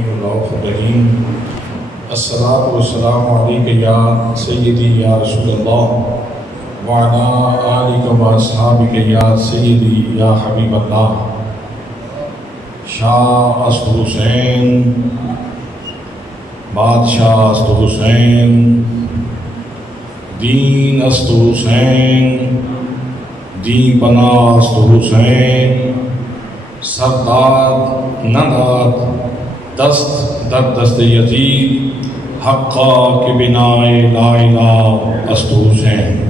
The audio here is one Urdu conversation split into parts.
الرحیم الرؤوف الرحیم الصلاۃ والسلام علیک یا سیدی یا رسول اللہ وعلی آلک و اصحابک یا سیدی یا حبیب اللہ۔ شاہ است حسین بادشاہ است حسین، دین است حسین دین پناہ است حسین، سرداد نداد دست در دست یزید، حقا کے بنائے لا الہ است حسین۔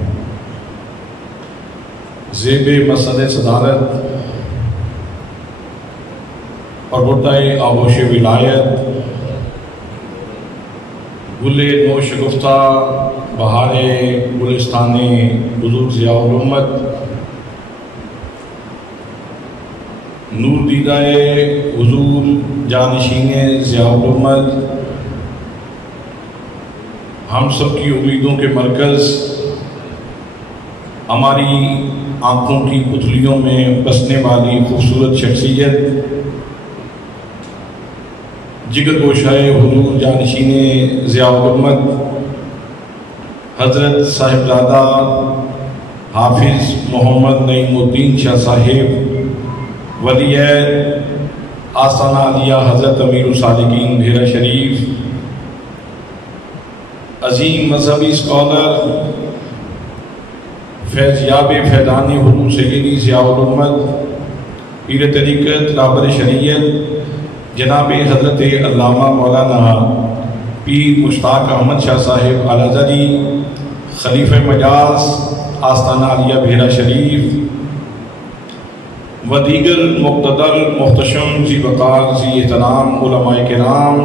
زیب مسند صدارت اور بٹائے آغوش ولایت، گل نو شگفتہ بہار گلستان حضور ضیاء الامت، نور دیدہ حضور جانشین ضیاء الامت، ہم سب کی امیدوں کے مرکز، ہماری آنکھوں کی پتلیوں میں بسنے والی خوبصورت شخصیت، جگر گوشہ حضور جانشین ضیاء الامت حضرت صاحبزادہ حافظ محمد نعیم الدین شاہ صاحب، ولی آستانہ عالیہ حضرت امیر الصالحین بھیرا شریف، عظیم مذہبی اسکالر فیضیاب فیضان حضور سیدی ضیاء الامت، پیر طریقت رابر شریعت جناب حضرت علامہ مولانا پیر مشتاق احمد شاہ صاحب الازہری، خلیفہ مجاز آستانہ عالیہ بھیرا شریف، و دیگر مقتدر محتشم ذی وقار ذی احترام علماء کرام،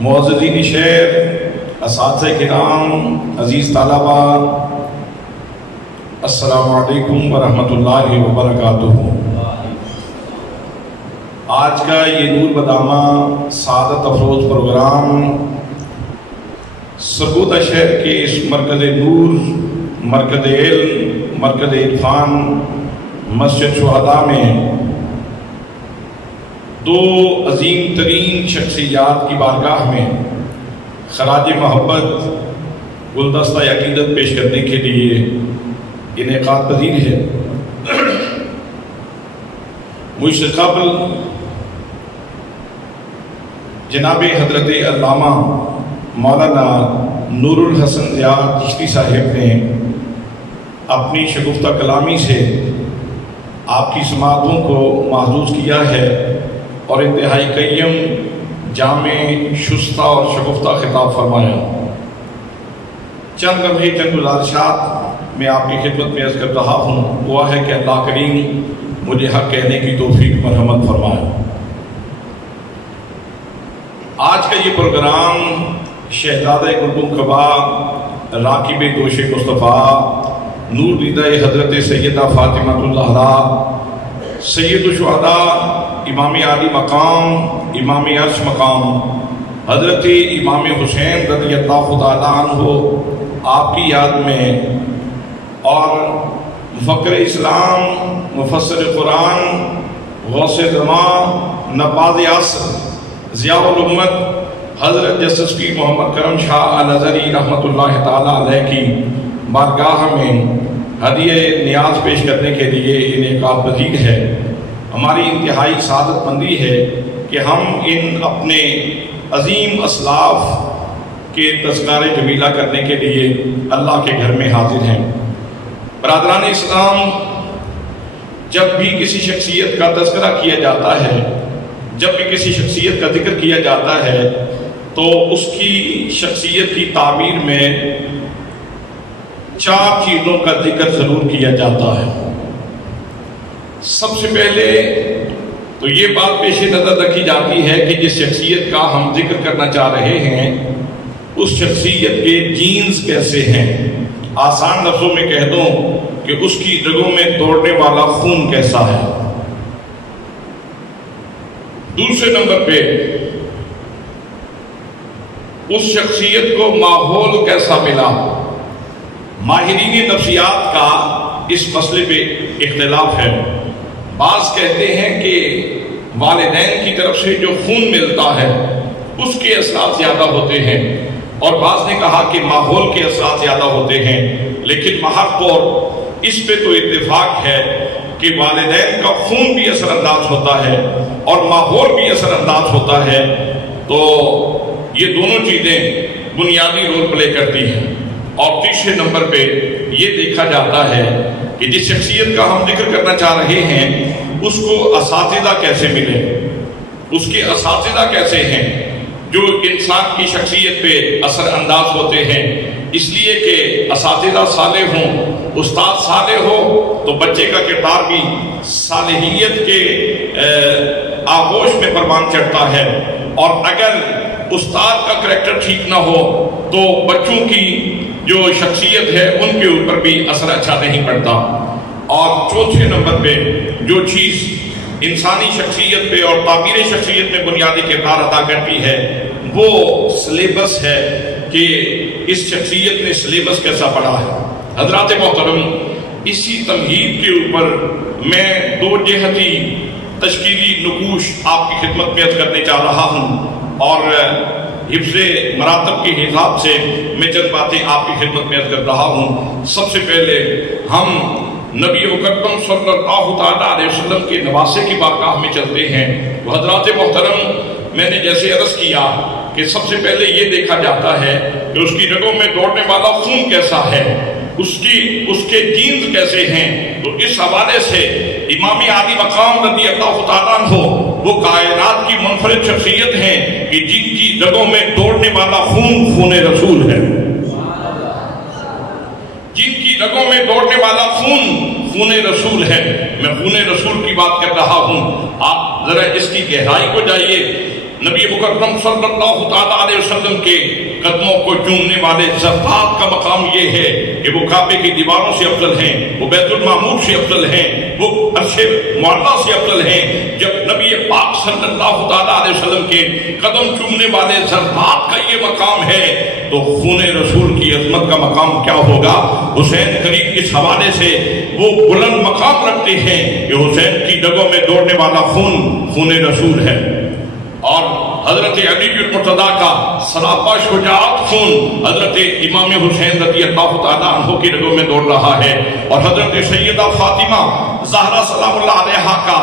معززین شہر، اساتذہ کرام، عزیز طلبہ، السلام علیکم ورحمۃ اللہ وبرکاتہ۔ آج کا یہ نور بدامہ سعادت افروز پروگرام سرگودا شہر کے اس مرکز نور، مرکز علم، مرکز عرفان، مسجد شہداء میں دو عظیم ترین شخصیات کی بارگاہ میں خراج محبت گلدستہ عقیدت پیش کرنے کے لیے انعقاد پذیر ہے۔ مجھ سے قبل جناب حضرت علامہ مولانا نور الحسن ضیاء چشتی صاحب نے اپنی شگفتہ کلامی سے آپ کی سماعتوں کو محظوظ کیا ہے اور انتہائی قیم، جامع، شستہ اور شگفتہ خطاب فرمایا۔ چند لمحے چند گزارشات میں آپ کی خدمت میں عرض کر رہا ہوں، دعا ہے کہ اللہ کریم مجھے حق کہنے کی توفیق مرحمت فرمائے۔ آج کا یہ پروگرام شہزادہ گلبن قبا، راکب دوش مصطفیٰ، نور دیدہ حضرت سیدہ فاطمہ الزہراء، سید الشہداء، امام عالی مقام، امام عرش مقام، حضرت امام حسین رضی اللہ تعالیٰ عنہ آپ کی یاد میں، اور مفکر اسلام، مفسر قرآن، غوث زمان، نباز عصر ضیاء الامت حضرت جسٹس پیر محمد کرم شاہ الازہری رحمۃ اللہ تعالیٰ علیہ کی بارگاہ میں ہدیہ نیاز پیش کرنے کے لیے انعقاد پذیر ہے۔ ہماری انتہائی سعادت مندی ہے کہ ہم ان اپنے عظیم اسلاف کے تذکار جمیلہ کرنے کے لیے اللہ کے گھر میں حاضر ہیں۔ برادران اسلام، جب بھی کسی شخصیت کا تذکرہ کیا جاتا ہے، جب بھی کسی شخصیت کا ذکر کیا جاتا ہے تو اس کی شخصیت کی تعبیر میں چار چیزوں کا ذکر ضرور کیا جاتا ہے۔ سب سے پہلے تو یہ بات پیش نظر رکھی جاتی ہے کہ جس شخصیت کا ہم ذکر کرنا چاہ رہے ہیں اس شخصیت کے جینز کیسے ہیں، آسان لفظوں میں کہہ دوں کہ اس کی رگوں میں دوڑنے والا خون کیسا ہے۔ دوسرے نمبر پہ اس شخصیت کو ماحول کیسا ملا۔ ماہرین نفسیات کا اس مسئلے پہ اختلاف ہے۔ بعض کہتے ہیں کہ والدین کی طرف سے جو خون ملتا ہے اس کے اثرات زیادہ ہوتے ہیں، اور بعض نے کہا کہ ماحول کے اثرات زیادہ ہوتے ہیں، لیکن محض طور اس پہ تو اتفاق ہے کہ والدین کا خون بھی اثر انداز ہوتا ہے اور ماحول بھی اثر انداز ہوتا ہے۔ تو یہ دونوں چیزیں بنیادی رول پلے کرتی ہیں۔ اور تیسرے نمبر پہ یہ دیکھا جاتا ہے کہ جس شخصیت کا ہم ذکر کرنا چاہ رہے ہیں اس کو اساتذہ کیسے ملے، اس کے اساتذہ کیسے ہیں جو انسان کی شخصیت پہ اثر انداز ہوتے ہیں۔ اس لیے کہ اساتذہ صالح ہوں، استاد صالح ہو تو بچے کا کردار بھی صالحیت کے آغوش میں پروان چڑھتا ہے، اور اگر استاد کا کریکٹر ٹھیک نہ ہو تو بچوں کی جو شخصیت ہے ان کے اوپر بھی اثر اچھا نہیں پڑتا۔ اور چوتھے نمبر پہ جو چیز انسانی شخصیت پہ اور تعمیر شخصیت میں بنیادی کردار ادا کرتی ہے وہ سلیبس ہے کہ اس شخصیت نے سلیبس کیسا پڑھا ہے۔ حضرات محترم، اسی تمہید کے اوپر میں دو جہتی تشکیلی نقوش آپ کی خدمت میں عرض کرنے چاہ رہا ہوں، اور حفظ مراتب کے حساب سے میں چند باتیں آپ کی خدمت میں عرض کر رہا ہوں۔ سب سے پہلے ہم نبی مکرم صلی اللہ تعالیٰ علیہ وسلم کے نواسے کی بارگاہ میں چلتے ہیں۔ تو حضرات محترم، میں نے جیسے عرض کیا کہ سب سے پہلے یہ دیکھا جاتا ہے کہ اس کی رگوں میں دوڑنے والا خون کیسا ہے، اس کے جینز کیسے ہیں۔ تو اس حوالے سے امام عالی مقام رضی اللہ تعالیٰ عنہ وہ کائنات کی منفرد شخصیت ہیں کہ جن کی رگوں میں دوڑنے والا خون خون رسول ہے، جن کی رگوں میں دوڑنے والا خون رسول ہے۔ میں خون رسول کی بات کر رہا ہوں، آپ ذرا اس کی گہرائی کو جائیے۔ نبی مکرم صلی اللہ تعالیٰ علیہ وسلم کے قدموں کو چومنے والے زرفات کا مقام یہ ہے کہ وہ کعبے کی دیواروں سے افضل ہیں، وہ بیت المعمور سے افضل ہیں، وہ عرش معلیٰ سے افضل ہیں۔ جب نبی پاک صلی اللہ تعالیٰ علیہ وسلم کے قدم چومنے والے زرفات کا یہ مقام ہے تو خون رسول کی عظمت کا مقام کیا ہوگا۔ حسین کریم اس حوالے سے وہ بلند مقام رکھتے ہیں کہ حسین کی رگوں میں دوڑنے والا خون رسول ہے، اور حضرت علی المرتضیٰ کا سراپا شجاعت خون حضرت امام حسین رضی اللہ تعالیٰ عنہ کی رگوں میں دوڑ رہا ہے، اور حضرت سیدہ فاطمہ زہرا سلام اللہ علیہا کا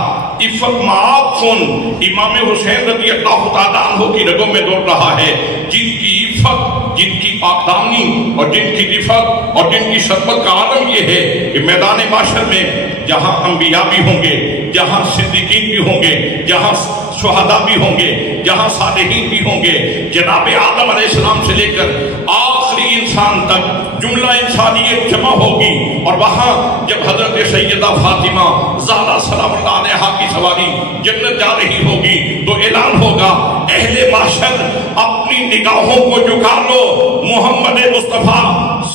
عفت معاب خون امام حسین رضی اللہ تعالیٰ عنہ کی رگوں میں دوڑ رہا ہے، جن کی عفت، جن کی پاکدامنی اور جن کی رفت اور جن کی شربت کا عالم یہ ہے کہ میدان معاشر میں جہاں انبیاء بھی ہوں گے، جہاں صدیقین بھی ہوں گے، جہاں شہداء بھی ہوں گے، جہاں صالحین بھی ہوں گے، جناب آدم علیہ السلام سے لے کر آخری انسان تک جملہ انسانیت جمع ہوگی، اور وہاں جب حضرت سیدہ فاطمہ زہرا سلام اللہ علیہا کی سواری جنت جا رہی ہوگی تو اعلان ہوگا، اہل محشر اپنی نگاہوں کو جھکا لو، محمد مصطفیٰ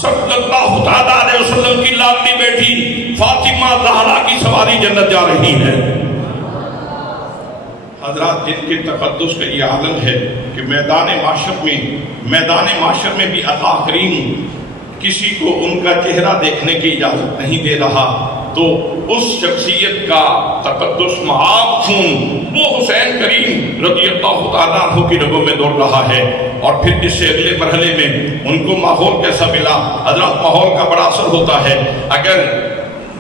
صلی اللہ تعالیٰ علیہ وسلم کی لاڈلی بیٹی فاطمہ زہرا کی سواری جنت جا رہی ہے۔ حضرات، جن کے تقدس کا یہ عالم ہے کہ میدان معاشر میں بھی اللہ کریم کسی کو ان کا چہرہ دیکھنے کی اجازت نہیں دے رہا، تو اس شخصیت کا تقدس معاب خون وہ حسین کریم رضی اللہ تعالیٰ عنہ کی رگوں میں دوڑ رہا ہے۔ اور پھر اس سے اگلے مرحلے میں ان کو ماحول کیسا ملا۔ حضرات، ماحول کا بڑا اثر ہوتا ہے۔ اگر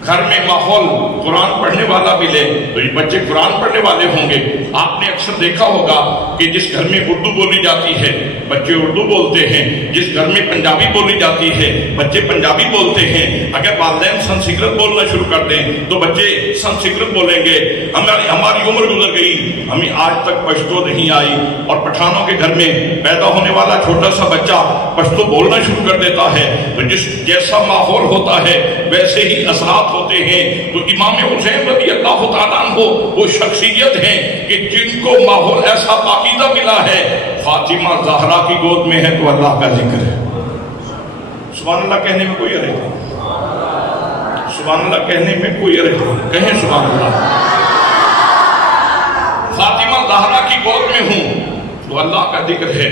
گھر میں ماحول قرآن پڑھنے والا ملے تو یہ بچے قرآن پڑھنے والے ہوں گے۔ آپ نے اکثر دیکھا ہوگا کہ جس گھر میں اردو بولی جاتی ہے بچے اردو بولتے ہیں، جس گھر میں پنجابی بولی جاتی ہے بچے پنجابی بولتے ہیں۔ اگر والدین سنسکرت بولنا شروع کر دیں تو بچے سنسکرت بولیں گے۔ ہماری عمر گزر گئی، ہمیں آج تک پشتو نہیں آئی، اور پٹھانوں کے گھر میں پیدا ہونے والا چھوٹا سا بچہ پشتو بولنا شروع کر دیتا ہے۔ تو جیسا ماحول ہوتا ہے ویسے ہی اثرات ہوتے ہیں۔ تو امام حسین رضی اللہ تعالیٰ عنہ وہ شخصیت ہیں کہ جن کو ماحول ایسا پاکیزہ ملا ہے۔ فاطمہ زہرا کی گود میں ہے تو اللہ کا ذکر ہے۔ سبحان اللہ کہنے میں کوئی حرج نہیں، سبحان اللہ کہنے میں کوئی حرج نہیں، کہیں سبحان اللہ۔ فاطمہ زہرا کی گود میں ہوں تو اللہ کا ذکر ہے،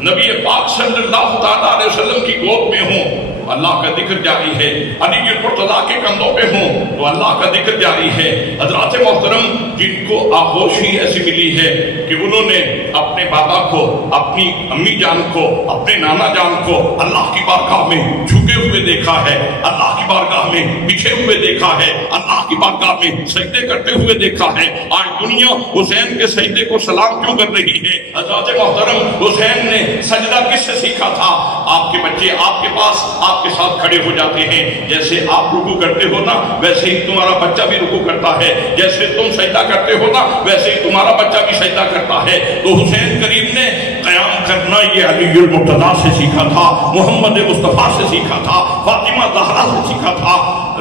نبی پاک صلی اللہ تعالیٰ علیہ وسلم کی گود میں ہوں تو اللہ کا ذکر جاری ہے، علی المرتضیٰ کے کندھوں پہ ہوں تو اللہ کا ذکر جاری ہے۔ حضرات محترم جن کو آغوشی ایسی ملی ہے کہ انہوں نے اپنے بابا کو، اپنی امی جان کو، اپنے نانا جان کو اللہ کی بارگاہ میں جھکے ہوئے دیکھا ہے، اللہ کی بارگاہ میں بچھے ہوئے دیکھا ہے، اللہ کی بارگاہ میں سجدے کرتے ہوئے دیکھا ہے۔ آج دنیا حسین کے سجدے کو سلام کیوں کر رہی ہے؟ حضرات محترم حسین نے سجدہ کس سے سیکھا تھا؟ آپ کے بچے آپ کے پاس آپ کے ساتھ کھڑے ہو جاتے ہیں، جیسے آپ رکوع کرتے ہو نا ویسے ہی تمہارا بچہ بھی رکوع کرتا ہے، جیسے تم سجدہ کرتے ہو نا ویسے ہی تمہارا بچہ بھی سجدہ کرتا ہے۔ تو حسین کریم نے قیام کرنا یہ علی المرتضیٰ سے سیکھا تھا، محمد مصطفیٰ سے سیکھا تھا، فاطمہ زہرا سے سیکھا تھا،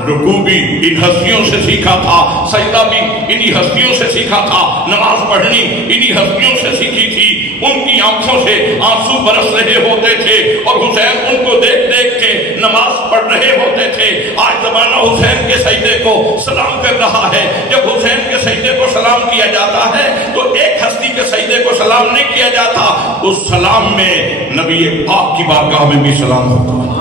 رکوع بھی ان ہستیوں سے سیکھا تھا، سجدہ بھی انہی ہستیوں سے سیکھا تھا، نماز پڑھنی انہی ہستیوں سے سیکھی تھی۔ ان کی آنکھوں سے آنسو برس رہے ہوتے تھے اور حسین ان کو دیکھ دیکھ کے نماز پڑھ رہے ہوتے تھے۔ آج زمانہ حسین کے سجدے کو سلام کر رہا ہے۔ جب حسین کے سجدے کو سلام کیا جاتا ہے تو ایک ہستی کے سجدے کو سلام نہیں کیا جاتا، اس سلام میں نبی پاک کی بارگاہ میں بھی سلام ہوتا ہے،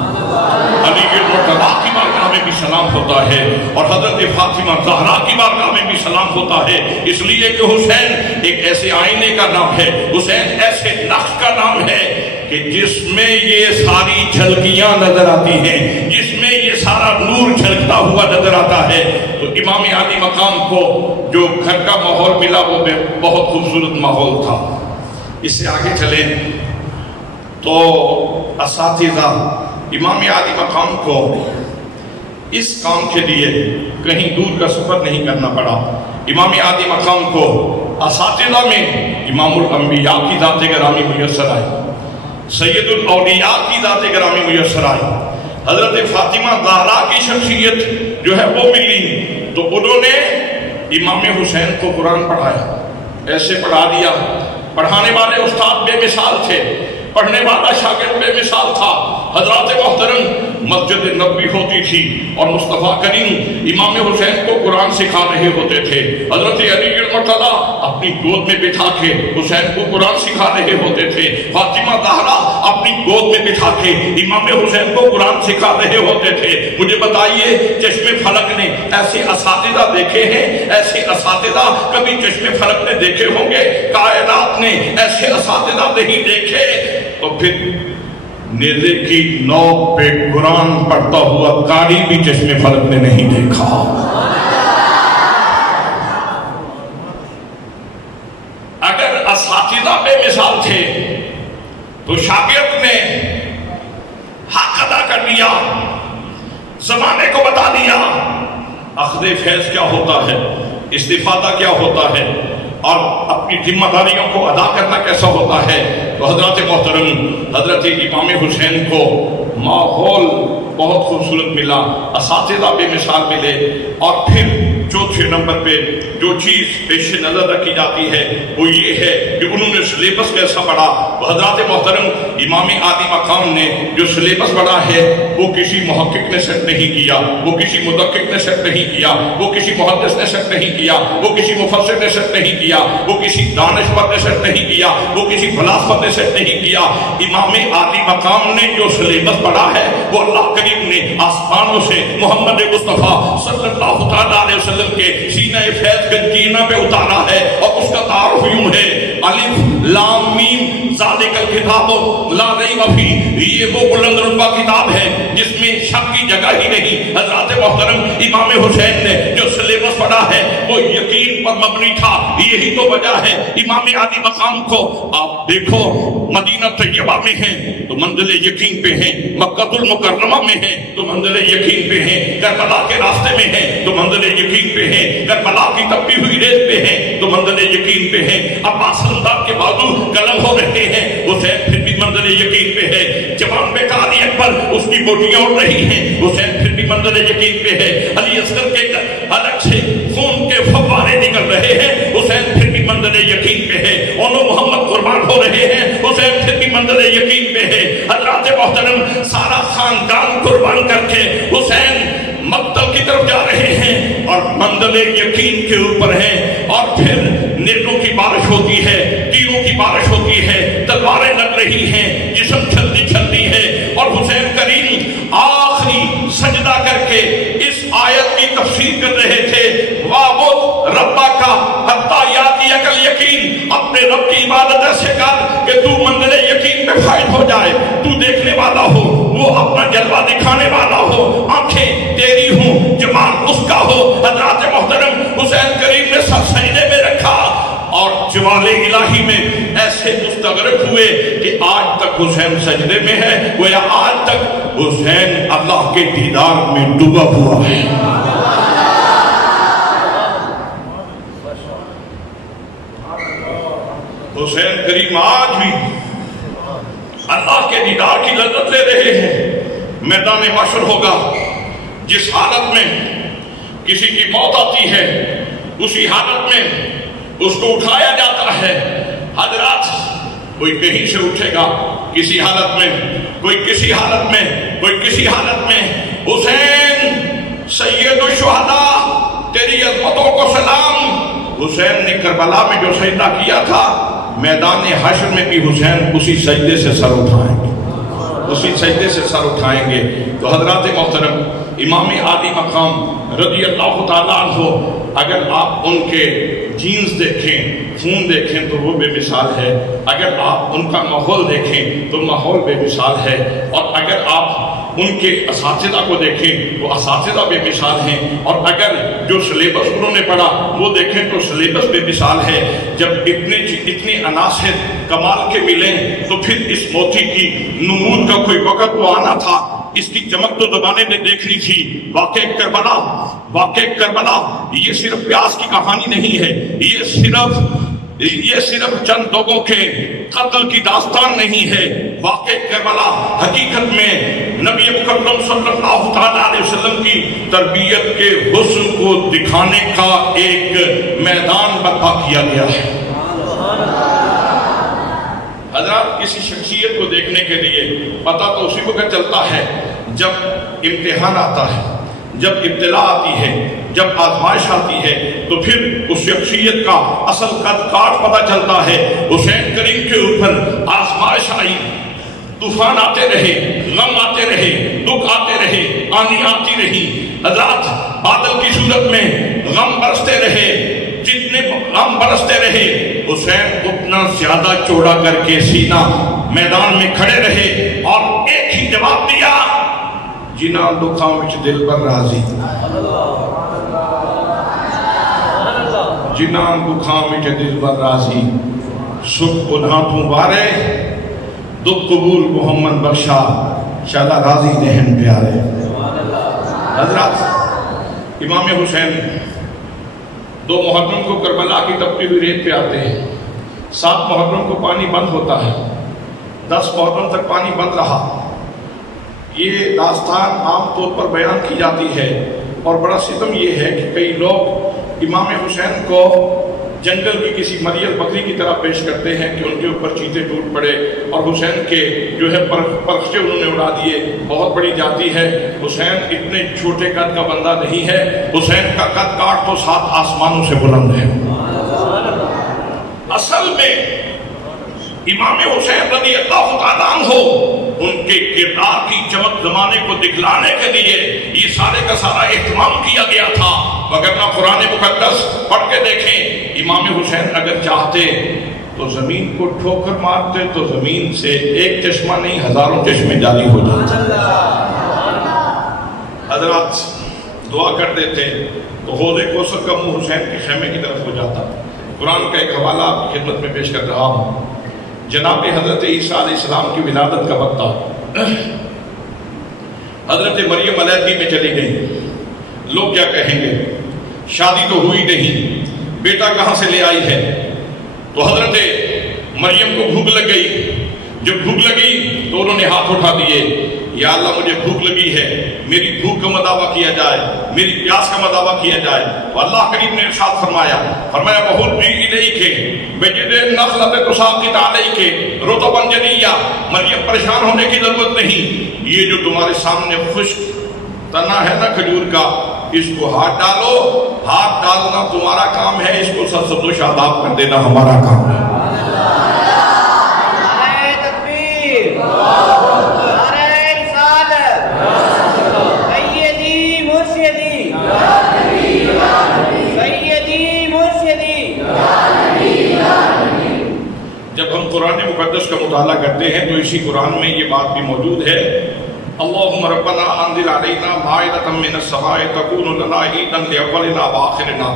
علی المرتضیٰ کی بارگاہ میں بھی سلام ہوتا ہے، اور حضرت فاطمہ زہرا کی بارگاہ میں بھی سلام ہوتا ہے۔ اس لیے کہ حسین ایک ایسے آئینے کا نام ہے، حسین ایسے نقش کا نام ہے کہ جس میں یہ ساری جھلکیاں نظر آتی ہیں، جس میں یہ سارا نور جھلکتا ہوا نظر آتا ہے۔ تو امام عالی مقام کو جو گھر کا ماحول ملا وہ بہت خوبصورت ماحول تھا۔ اس سے آگے چلیں تو اساتذہ امام عالی مقام کو اس کام کے لیے کہیں دور کا سفر نہیں کرنا پڑا۔ امام عالی مقام کو اساتذہ میں امام الانبیاء کی ذات گرامی میسر آئی، سید الاولیاء کی ذات گرامی میسر آئی، حضرت فاطمہ زہرا کی شخصیت جو ہے وہ ملی، تو انہوں نے امام حسین کو قرآن پڑھایا، ایسے پڑھا دیا۔ پڑھانے والے استاد بے مثال تھے، پڑھنے والا شاگرد بے مثال تھا۔ حضرات محترم مسجد نبوی ہوتی تھی اور مصطفیٰ کریم امام حسین کو قرآن سکھا رہے ہوتے تھے۔ حضرت علی المرتضیٰ اپنی گود میں بٹھا کے حسین کو قرآن سکھا رہے ہوتے تھے، فاطمہ زہرا اپنی گود میں بٹھا کے امام حسین کو قرآن سکھا رہے ہوتے تھے۔ مجھے بتائیے چشم فلک نے ایسے اساتذہ دیکھے ہیں؟ ایسے اساتذہ کبھی چشم فلک نے دیکھے ہوں گے؟ کائنات نے ایسے اساتذہ نہیں دیکھے؟ تو پھر نیزے کی نوک پہ قرآن پڑھتا ہوا قاری بھی چشم فلک نے نہیں دیکھا۔ اگر اساتذہ بے مثال تھے تو شاگرد نے حق ادا کر لیا، زمانے کو بتا دیا اخذ فیض کیا ہوتا ہے، استفادہ کیا ہوتا ہے، اور اپنی ذمہ داریوں کو ادا کرنا کیسا ہوتا ہے۔ تو حضرات محترم حضرت امام حسین کو ماحول بہت خوبصورت ملا، اساتذہ بے مثال ملے، اور پھر چوتھے نمبر پہ جو چیز پیش نظر رکھی جاتی ہے وہ یہ ہے کہ انہوں نے سلیبس کیسا پڑھا۔ حضرات محترم امام عالی مقام نے جو سلیبس پڑھا ہے وہ کسی محقق نے سیٹ نہیں کیا، وہ کسی مدقق نے سیٹ نہیں کیا، وہ کسی محدث نے سیٹ نہیں کیا، وہ کسی مفسر نے سیٹ نہیں کیا، وہ کسی دانشور نے سیٹ نہیں کیا، وہ کسی فلاسفہ نے سیٹ نہیں کیا۔ امام عالی مقام نے جو سلیبس پڑھا ہے وہ اللہ کریم نے آسمانوں سے محمد مصطفیٰ صلی اللہ تعالیٰ علیہ وسلم کے سینہ فیض گنجینہ پہ اتارا ہے، اور اس کا تعارف یوں ہے الف لام میم ذالک الکتاب لا ریب فیہ، یہ وہ بلند رتبہ کتاب ہے جس میں شک کی جگہ ہی نہیں۔ حضرات محترم امام حسین نے جو سلیبس پڑھا ہے وہ یقین پر مبنی تھا، یہی تو وجہ ہے امام عالی مقام کو آپ دیکھو مدینہ طیبہ میں ہیں تو منزل یقین پہ ہیں، مکہ المکرمہ میں ہیں تو منزل یقین پہ ہیں، کربلا کے راستے میں ہیں تو منزل یقین پہ ہیں، کربلا کی تپی ہوئی ریت پہ ہیں تو منزل یقین پہ ہیں، عباس سلطان کے بازو قلم ہو رہے ہیں، حسین پھر بھی منزل یقین پہ ہے، جوان بے قاری اکبر اس کی بوٹیاں اڑ رہی ہیں، حسین پھر بھی منزل یقین پہ ہے، علی اصغر کے حلق سے خون کے فوارے نکل رہے ہیں، حسین پھر بھی منزل یقین پہ ہے، اونو محمد قربان ہو رہے ہیں، حسین پھر بھی منزل یقین پہ ہے۔ حضرات محترم سارا خاندان قربان کر کے حسین مقتل کی طرف جا رہے ہیں اور منزل یقین کے اوپر ہیں، اور پھر نیزوں کی بارش ہوتی ہے، تیروں کی بارش ہوتی ہے، تلواریں لگ رہی ہیں، جسم چھلتی چھلتی ہے، اور حسین کریم تفسیر کر رہے تھے وَعْبُدْ رَبَّكَ حَتَّى يَأْتِيَكَ الْيَقِينُ، اپنے رب کی عبادت ایسے کر کہ تو منزل یقین میں فائز ہو جائے، تو دیکھنے والا ہو، وہ اپنا جلوہ دکھانے والا ہو، آنکھیں تیری ہوں، جمال اس کا ہو۔ حضرات محترم حسین کریم نے سر سجدے میں رکھا اور جمال الہی میں ایسے مستغرق ہوئے کہ آج تک حسین سجدے میں ہے، گویا آج تک حسین اللہ کے دیدار میں ڈوبا ہوا ہے۔ حسین کریم آج بھی اللہ کے دیدار کی لذت لے رہے ہیں۔ میدان محشر ہوگا، جس حالت میں کسی کی موت آتی ہے اسی حالت میں اس کو اٹھایا جاتا ہے۔ حضرات کوئی کہیں سے اٹھے گا کسی حالت میں، کوئی کسی حالت میں، کوئی کسی حالت میں۔ حسین سید الشہداء تیری عظمتوں کو سلام۔ حسین نے کربلا میں جو سجدہ کیا تھا، میدان حشر میں بھی حسین اسی سجدے سے سر اٹھائیں گے، اسی سجدے سے سر اٹھائیں گے۔ تو حضرات محترم امام عالی مقام رضی اللہ تعالیٰ عنہ، اگر آپ ان کے جینز دیکھیں، خون دیکھیں تو وہ بے مثال ہے، اگر آپ ان کا ماحول دیکھیں تو ماحول بے مثال ہے، اور اگر آپ ان کے اساتذہ کو دیکھیں تو اساتذہ بے مثال ہیں، اور اگر جو سلیبس انہوں نے پڑھا وہ دیکھیں تو سلیبس بے مثال ہے۔ جب اتنے عناصر کمال کے ملیں تو پھر اس موتی کی نمود کا کوئی وقت تو آنا تھا، اس کی چمک تو زمانے نے دیکھنی تھی۔ واقع کربلا یہ صرف پیاس کی کہانی نہیں ہے، یہ صرف چند لوگوں کے قتل کی داستان نہیں ہے۔ واقع کربلا حقیقت میں نبی مکرم صلی اللہ تعالیٰ علیہ وسلم کی تربیت کے حسن کو دکھانے کا ایک میدان برپا کیا گیا ہے۔ حضرات کسی شخصیت کو دیکھنے کے لیے پتہ تو اسی وقت چلتا ہے جب امتحان آتا ہے، جب ابتلا آتی ہے، جب آزمائش آتی ہے، تو پھر اس شخصیت کا اصل قد کاٹ پتہ چلتا ہے۔ حسین کریم کے اوپر آزمائش آئی، طوفان آتے رہے، غم آتے رہے، دکھ آتے رہے، آندھی آتی رہی۔ حضرات بادل کی صورت میں غم برستے رہے، جتنے غم برستے رہے حسین اتنا زیادہ چوڑا کر کے سینہ میدان میں کھڑے رہے اور ایک ہی جواب دیا، جنہاں دکھاں وچ دل بر راضی، جنہاں دکھاں وچ دل بر راضی، سکھ انہاں تو بارے دکھ قبول محمد بخشا، شالا راضی دہن پیارے۔ حضرات امام حسین 2 محرم کو کربلا کی تپتی ہوئی ریت پہ آتے ہیں، 7 محرم کو پانی بند ہوتا ہے، 10 محرم تک پانی بند رہا۔ یہ داستان عام طور پر بیان کی جاتی ہے، اور بڑا ستم یہ ہے کہ کئی لوگ امام حسین کو جنگل کی کسی مریل بکری کی طرح پیش کرتے ہیں کہ ان کے اوپر چیتے ٹوٹ پڑے اور حسین کے جو ہے پرخچے انہوں نے اڑا دیے، بہت بڑی جاتی ہے۔ حسین اتنے چھوٹے قد کا بندہ نہیں ہے، حسین کا قد کاٹ تو 7 آسمانوں سے بلند ہے۔ اصل میں امام حسین رضی اللہ تعالیٰ عنہ ان کے کردار کی چمک زمانے کو دکھلانے کے لیے یہ سارے کا سارا اہتمام کیا گیا تھا، وگرنہ قرآن مقدس پڑھ کے دیکھیں، امام حسین اگر چاہتے تو زمین کو ٹھوکر مارتے تو زمین سے ایک چشمہ نہیں ہزاروں چشمے جاری ہو جاتے۔ حضرات دعا کر دیتے تو حوض کوثر کا منہ حسین کے خیمے کی طرف ہو جاتا۔ قرآن کا ایک حوالہ آپ کی خدمت میں پیش کر رہا ہوں۔ جناب حضرت عیسیٰ علیہ السلام کی ولادت کا وقت تھا، حضرت مریم علیہ میں چلی گئی، لوگ کیا کہیں گے، شادی تو ہوئی نہیں، بیٹا کہاں سے لے آئی ہے؟ تو حضرت مریم کو بھوک لگ گئی، جب بھوک لگی تو انہوں نے ہاتھ اٹھا دیے، یا اللہ مجھے بھوک لگی ہے، میری بھوک کا مداوع کیا جائے، میری پیاس کا مداوع کیا جائے۔ تو اللہ کریم نے ارشاد فرمایا بہت بھی الیک بجد نخلۃ تساقط علیک رطبا جنیا، مریم پریشان ہونے کی ضرورت نہیں، یہ جو تمہارے سامنے خشک تنا ہے نا کھجور کا، اس کو ہاتھ ڈالو، ہاتھ ڈالنا تمہارا کام ہے، اس کو سرسبز و شاداب کر دینا ہمارا کام ہے۔ سیدی مرشدی جب ہم قرآن مقدس کا مطالعہ کرتے ہیں تو اسی قرآن میں یہ بات بھی موجود ہے، اللہم ربنا انزل علینا مائدۃ من السماء تکون لنا عیدا لاولنا وآخرنا،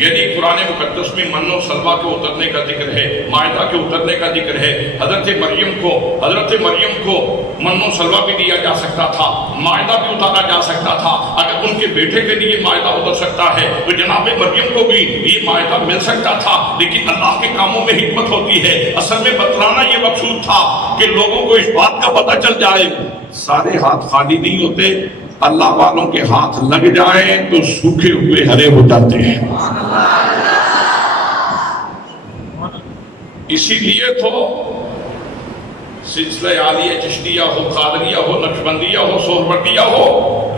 یعنی قرآن مقدس میں من و سلوہ کے اترنے کا ذکر ہے، مائدہ کے اترنے کا ذکر ہے۔ حضرت مریم کو من و سلوہ بھی دیا جا سکتا تھا، مائدہ بھی اتارا جا سکتا تھا۔ اگر ان کے بیٹے کے لیے مائدہ اتر سکتا ہے تو جناب مریم کو بھی یہ مائدہ مل سکتا تھا، لیکن اللہ کے کاموں میں حکمت ہوتی ہے۔ اصل میں بتلانا یہ مقصود تھا کہ لوگوں کو اس بات کا پتہ چل جائے سارے ہاتھ خالی نہیں ہوتے، اللہ والوں کے ہاتھ لگ جائیں تو سوکھے ہوئے ہرے ہو جاتے ہیں۔ اسی لیے تو سلسلہ عالیہ چشتیہ ہو، قادریہ ہو، نقشبندیہ ہو، سہروردیہ ہو،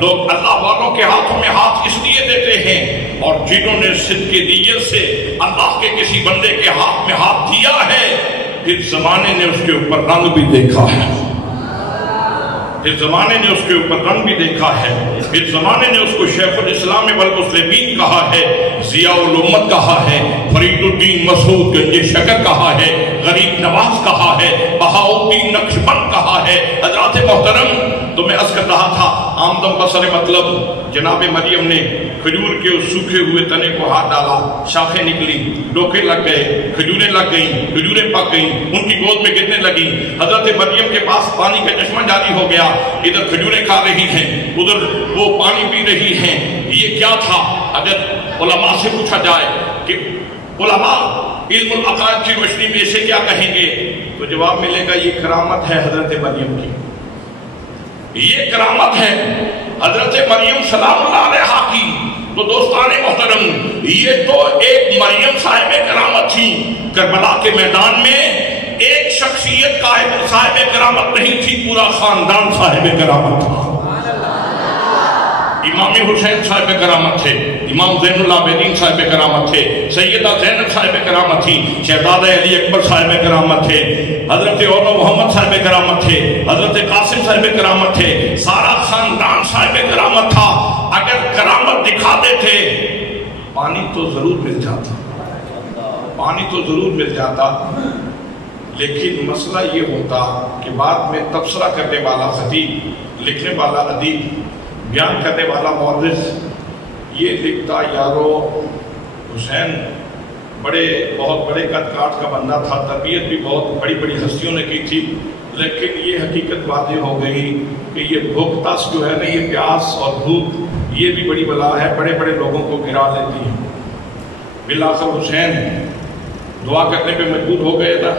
لوگ اللہ والوں کے ہاتھوں میں ہاتھ اس لیے دیتے ہیں، اور جنہوں نے صدق نیت سے اللہ کے کسی بندے کے ہاتھ میں ہاتھ دیا ہے، پھر زمانے نے اس کے اوپر رنگ بھی دیکھا ہے، پھر زمانے نے اس کے اوپر رنگ بھی دیکھا ہے، پھر زمانے نے اس کو شیخ الاسلام والمسلمین کہا ہے، ضیاء الامت کہا ہے، فرید الدین مسعود گنج شکر کہا ہے، غریب نواز کہا ہے، بہاء الدین نقشبند کہا ہے۔ حضرات محترم، تو میں عرض کر رہا تھا آمدم بسر مطلب جناب مریم نے کھجور کے اس سوکھے ہوئے تنے کو ہاتھ ڈالا، شاخیں نکلی، ڈوکے لگ گئے، کھجوریں لگ گئیں، کھجوریں پک گئیں، ان کی گود میں گرنے لگیں۔ حضرت مریم کے پاس پانی کا چشمہ جاری ہو گیا، ادھر کھجوریں کھا رہی ہیں، ادھر وہ پانی پی رہی ہیں۔ یہ کیا تھا؟ اگر علماء سے پوچھا جائے کہ علماء علم العقائد کی روشنی میں اسے کیا کہیں گے، تو جواب ملے گا یہ کرامت ہے حضرت مریم کی، یہ کرامت ہے حضرت مریم سلام اللہ علیہا کی۔ تو دوستان محترم، یہ تو ایک مریم صاحب کرامت تھی۔ کربلا کے میدان میں ایک شخصیت صاحب کرامت نہیں تھی، پورا خاندان صاحب کرامت تھا۔ امام حسین صاحب کرامت تھے، امام زین العابدین صاحب کرامت تھے، سیدہ زینب صاحب کرامت تھی، شہزادہ علی اکبر صاحب کرامت تھے، حضرت اولا محمد صاحب کرامت تھے، حضرت قاسم صاحب کرامت تھے، سارا خاندان صاحب کرامت تھا۔ اگر کرامت دکھاتے تھے پانی تو ضرور مل جاتا، پانی تو ضرور مل جاتا، لیکن مسئلہ یہ ہوتا کہ بعد میں تبصرہ کرنے والا خطیب، لکھنے والا ادیب، بیان کرنے والا مورخ یہ لکھتا، یارو حسین بہت بڑے قد کاٹ کا بندہ تھا، تربیت بھی بہت بڑی بڑی ہستیوں نے کی تھی، لیکن یہ حقیقت واضح ہو گئی کہ یہ بھوک تس جو ہے نا، یہ پیاس اور بھوک یہ بھی بڑی بلا ہے، بڑے بڑے لوگوں کو گرا لیتی ہے۔ بالآخر حسین دعا کرنے پہ مجبور ہو گئے تھا،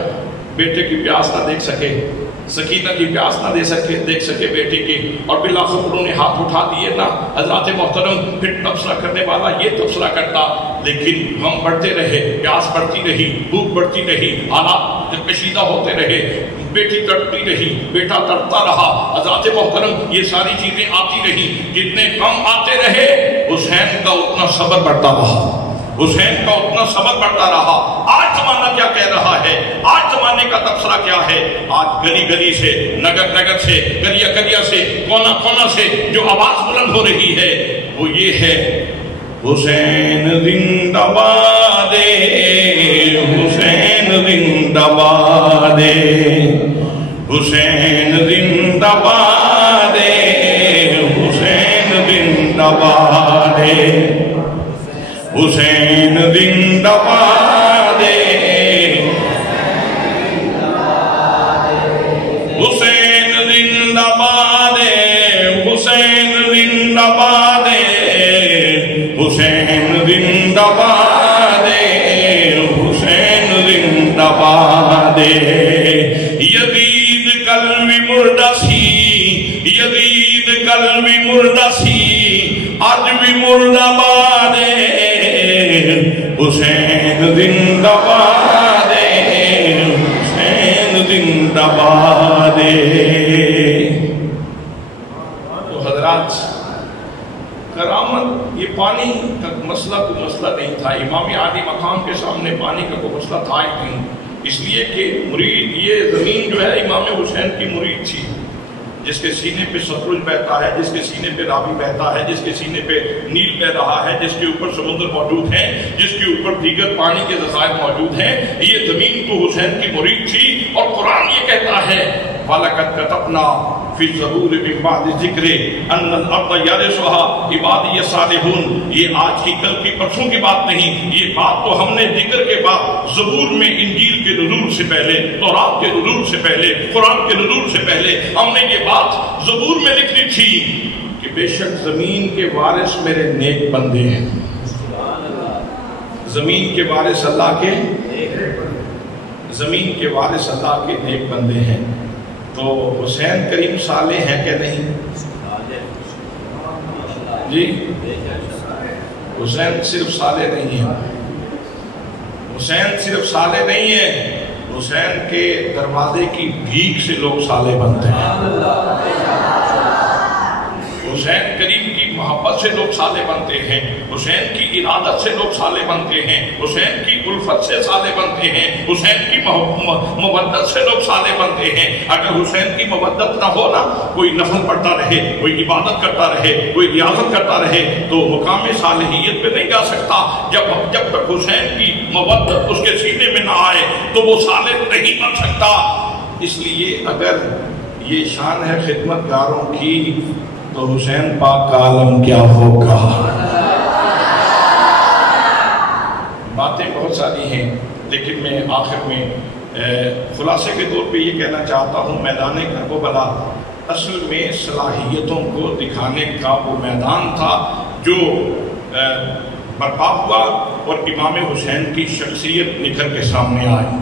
بیٹے کی پیاس نہ دیکھ سکے، سکینہ کی پیاس نہ دیکھ سکے بیٹی کی، اور بالآخر انہوں نے ہاتھ اٹھا دیے نا۔ حضرات محترم، پھر تبصرہ کرنے والا یہ تبصرہ کرتا، لیکن غم بڑھتے رہے، پیاس بڑھتی رہی، بھوک بڑھتی رہی، حالات کشیدہ ہوتے رہے، بیٹی تڑپتی رہی، بیٹا تڑپتا رہا۔ حضرات محترم، یہ ساری چیزیں آتی رہی، جتنے غم آتے رہے حسین کا اتنا صبر بڑھتا رہا، حسین کا اتنا صبر بڑھتا رہا۔ آج زمانہ کیا کہہ رہا ہے، آج زمانے کا تبصرہ کیا ہے؟ آج گلی گلی سے، نگر نگر سے، گلیا گلیا سے، کونا کونا سے جو آواز بلند ہو رہی ہے وہ یہ ہے، حسین زندہ باد، حسین زندہ باد، حسین زندہ باد، حسین زندہ باد، حسین زندہ باد، حسین زندہ باد، حسین زندہ باد، حسین زندہ باد، حسین زندہ باد۔ یزید قلبی مردہ سی، یزید قلبی مردہ سی، آج بھی مردہ باد، حسین زندہ باد، حسین زندہ باد۔ تو حضرات، کرامت یہ پانی کا مسئلہ کوئی مسئلہ نہیں تھا، امام عالی مقام کے سامنے پانی کا کوئی مسئلہ تھا ہی نہیں، اس لیے کہ مرید، یہ زمین جو ہے امام حسین کی مرید تھی، جس کے سینے پہ ستلج بہتا ہے، جس کے سینے پہ راوی بہتا ہے، جس کے سینے پہ نیل بہ رہا ہے، جس کے اوپر سمندر موجود ہیں، جس کے اوپر دیگر پانی کے ذخائر موجود ہیں، یہ زمین تو حسین کی مرید تھی۔ اور قرآن یہ کہتا ہے وَلَقَدْ كَتَبْنَا فِي الزَّبُورِ مِن بَعْدِ الذِّكْرِ أَنَّ الْأَرْضَ يَرِثُهَا عِبَادِيَ الصَّالِحُونَ۔ یہ آج کی کل کی پرسوں کی بات نہیں، یہ بات تو ہم نے ذکر کے بعد زبور میں انجیل کے نزول سے پہلے، تورات کے نزول سے پہلے، قرآن کے نزول سے پہلے ہم نے یہ بات زبور میں لکھنی تھی کہ بے شک زمین کے وارث میرے نیک بندے ہیں۔ زمین کے وارث اللہ کے، زمین کے وارث اللہ کے نیک بندے ہیں۔ تو حسین کریم صالح ہیں کہ نہیں؟ جی حسین صرف صالح نہیں ہے، حسین صرف صالح نہیں ہے، حسین کے دروازے کی بھیک سے لوگ صالح بنتے ہیں۔ حسین کریم کی محبت سے لوگ صالح بنتے ہیں، حسین کی ارادت سے لوگ صالح بنتے ہیں، حسین کی الفت سے صالح بنتے ہیں، حسین کی مودت سے لوگ صالح بنتے ہیں۔ اگر حسین کی مودت نہ ہو نا، کوئی نفل پڑھتا رہے، کوئی عبادت کرتا رہے، کوئی ریاضت کرتا رہے، تو مقام صالحیت پہ نہیں جا سکتا۔ جب تک حسین کی مودت اس کے سینے میں نہ آئے تو وہ صالح نہیں بن سکتا۔ اس لیے اگر یہ شان ہے خدمت گاروں کی تو حسین پاک کا عالم کیا ہوگا۔ باتیں بہت ساری ہیں، لیکن میں آخر میں خلاصے کے طور پہ یہ کہنا چاہتا ہوں، میدان کربلا اصل میں صلاحیتوں کو دکھانے کا وہ میدان تھا جو برپا ہوا اور امام حسین کی شخصیت نکھر کے سامنے آئی۔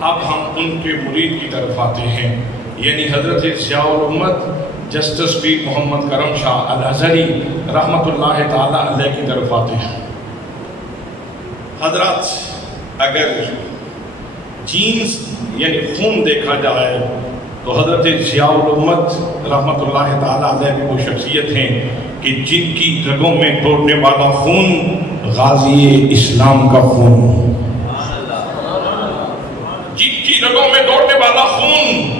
اب ہم ان کے مرید کی طرف آتے ہیں، یعنی حضرت ضیاء الامت جسٹس پیر محمد کرم شاہ الازہری رحمت اللہ تعالی علیہ کی طرف آتے ہیں۔ حضرات اگر جینز یعنی خون دیکھا جائے تو حضرت ضیاء الامت رحمت اللہ تعالی علیہ بھی وہ شخصیت ہیں کہ جن کی رگوں میں دوڑنے والا خون غازی اسلام کا خون، جن کی رگوں میں دوڑنے والا خون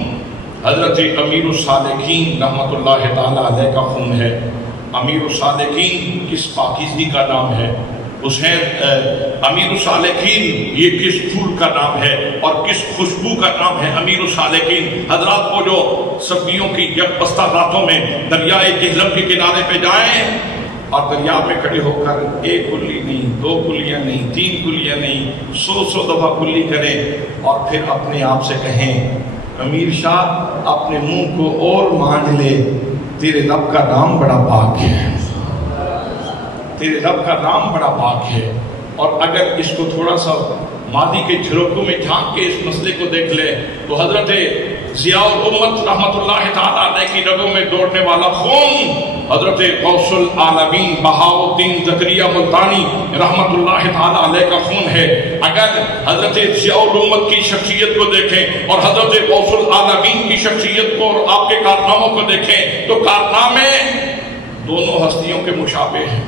حضرت امیر الصالحین رحمت اللہ تعالی علیہ کا خون ہے۔ امیر الصالحین کس پاکیزگی کا نام ہے، حسین امیر الصالحین یہ کس پھول کا نام ہے اور کس خوشبو کا نام ہے امیر الصالحین۔ حضرات کو جو سردیوں کی یک بستہ راتوں میں دریائے جہلم کے کنارے پہ جائیں اور دریا میں کھڑے ہو کر ایک کلی نہیں، دو کلیاں نہیں، تین کلیاں نہیں، 100 دفعہ کلی کریں اور پھر اپنے آپ سے کہیں امیر شاہ اپنے منہ کو اور مانج لے، تیرے رب کا نام بڑا پاک ہے، تیرے رب کا نام بڑا پاک ہے۔ اور اگر اس کو تھوڑا سا ماضی کے جھروکوں میں جھانک کے اس مسئلے کو دیکھ لے تو حضرت ضیاء الامت رحمت اللہ تعالیٰ علیہ کی رگوں میں دوڑنے والا خون حضرت غوث العالمین بہاء الدین زکریا ملتانی رحمت اللہ تعالیٰ علیہ کا خون ہے۔ اگر حضرت ضیاء الامت کی شخصیت کو دیکھیں اور حضرت غوث العالمین کی شخصیت کو اور آپ کے کارناموں کو دیکھیں تو کارنامے دونوں ہستیوں کے مشابہ ہیں۔